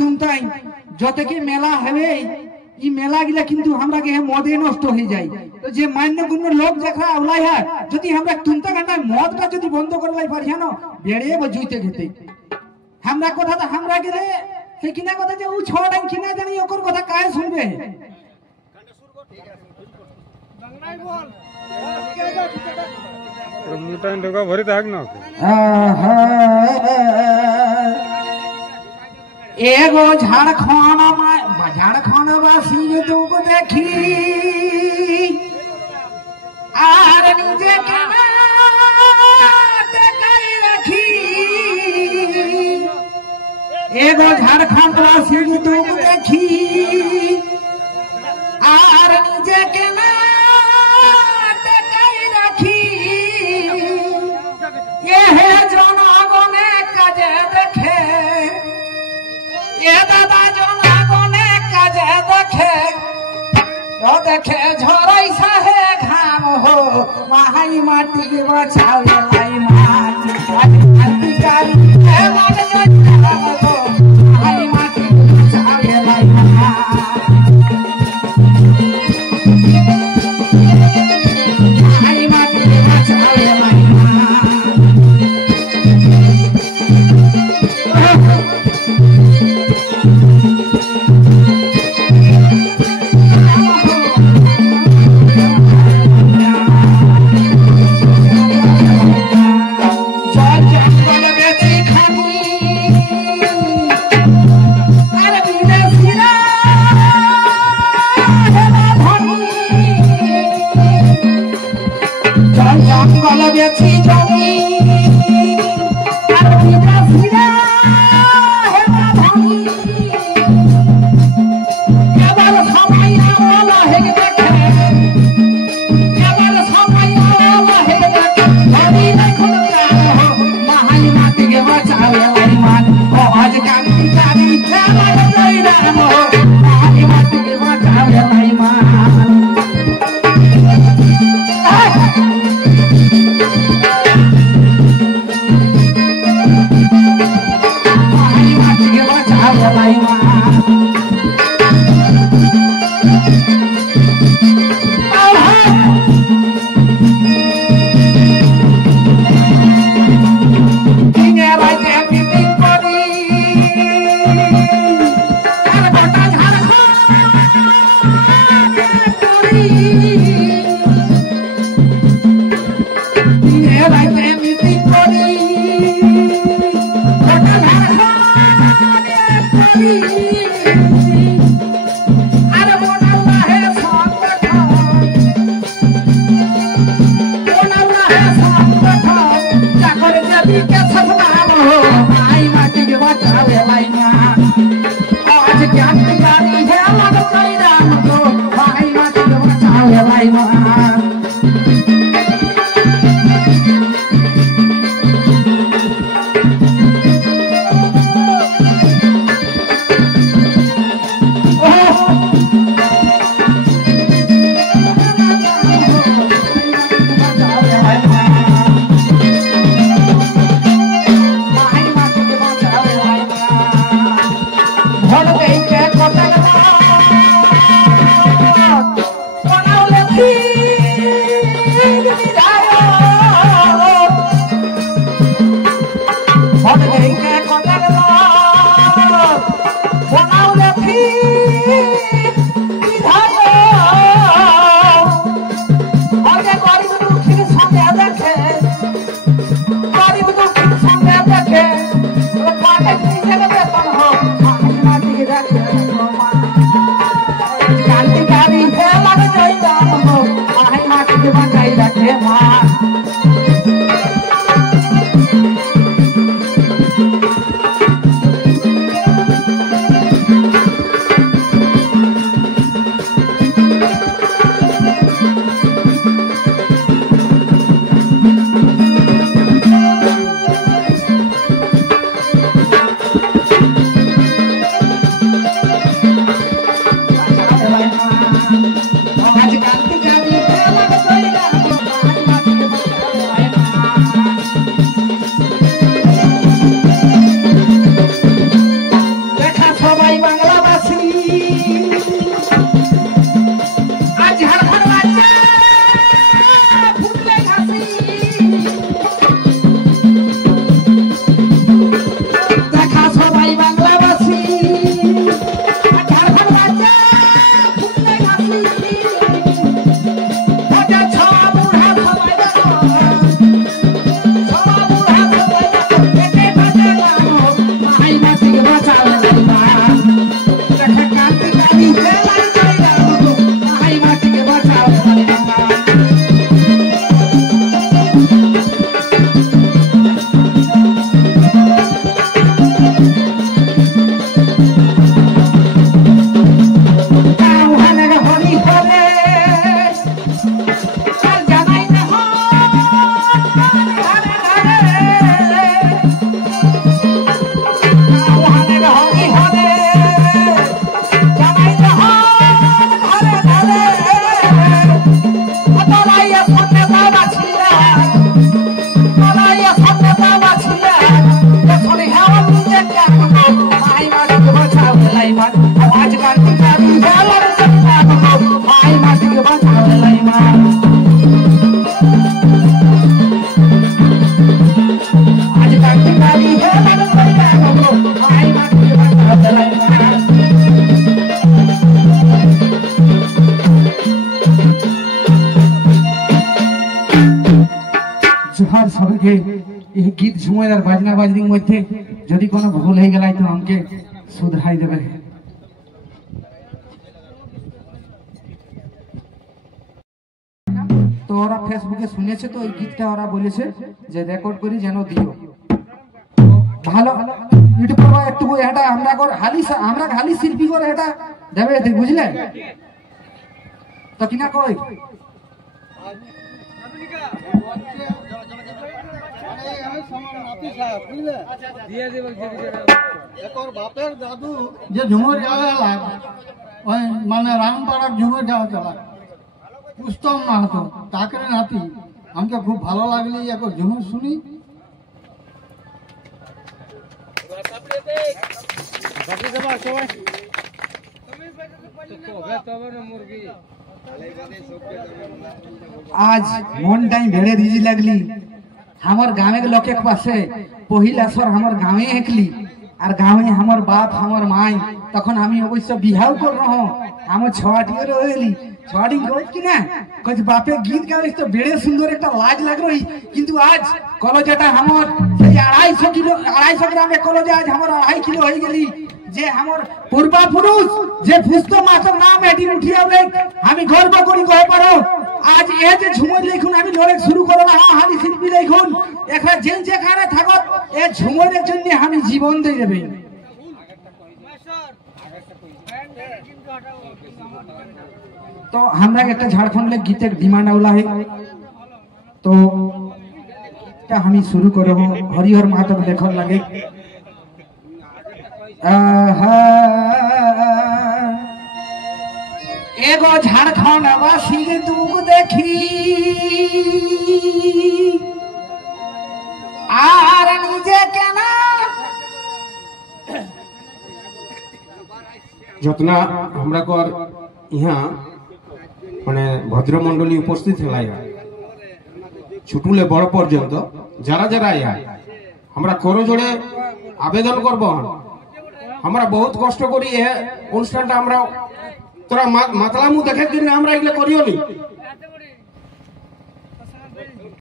तुमताई जते के मेला हवे ई मेला गिला किंतु हमरा के मदे नष्ट हो जाय तो जे मान्य गुण लोग जखरा आवलाई है जदि हमरा तुमता घंटा मदटा जदि बंद करलाई पारिया न बेड़े बजुते घेते हमरा कथा त हमरा के रे से किना कथा जे उ छोड़ किना जानी ओकर कथा काहे सुनबे दंगनाई बोल मुटान ढोका भरी थाक न एगो झारखंड वासी दुख देखी आर निजे के रखी एगो झारखंड वासी दुख देखी आर निजे के रखी ये है जनगणे काजे देखे ये दादा जनगणे काजे देखे तो देखे झरई साहे घाम हो माई माटी बचावे लाई माटी गाड़ी ए मन जन्म हो माई माटी बचावे लाई Gracias. নমস্কার সবাইকে। এই গীত সময় আর বাজনা বাজনির মধ্যে যদি কোনো ভুল হয়ে গেল তো আমাকে শুধরাই দেবে। তো ওরা ফেসবুকে শুনেছে, তো এই গীতটা ওরা বলেছে যে রেকর্ড করি যেন দিও। ভালো ইউটিউব একটু এটা আমরা খালি শিল্পী করে এটা দেবে, বুঝলে তো কিনা কই। বাপের দাদু যে ঝুমুর গাওয়া ওই মানে রামপাড়ার ঝুমুর গাওয়া চলা পুস্তম মাহাতো তাকে নাতি। আমাকে খুব ভালো লাগলে এখন ঝুমুর শুনি। आज मन टाइम भेड़े रिजी लगली हमार गाँव के लोक पासे पहिल असर हमार गाँव हेकली और गाँव हमार बाप हमार माई तक हमें अवश्य बिहाव कर रहा हम छवाटी रही छवाटी कि ना कह बापे गीत गावे तो बेड़े सुंदर एक लाज लग रही किंतु आज कलजाटा हमार 250 किलो 250 ग्राम कलजा आज हमार 2.5 किलो हो गई जे हमार पूर्वापुरुष जे पुस्तो मातर नाम एटी उठियावले আমি গর্ব করি কহে পারো। আজ এ যে ঝুমুর লিখুন আমি লড়াই শুরু করলা হালি শিল্পী লিখুন এখানে যেখানে থাকত এ ঝুমুরের জন্য আমি জীবন দিয়ে দেবে। तो हमरा एक झारखंड में गीत डिमांड आवला है तो क्या हम शुरू करब हरिहर माता देखल लगे। एगो झारखंड वासी दुख देखी आर निजे केना যতনা আমরা কর ইহা মানে ভদ্রমন্ডলী উপস্থিত হেলাই ছোটুলে বড় পর্যন্ত যারা যারা ইহা আমরা করো জোড়ে আবেদন করব। আমরা বহুত কষ্ট করি এ অনুষ্ঠানটা আমরা তোরা মাতলামু দেখে দিন আমরা এগুলো করিও নি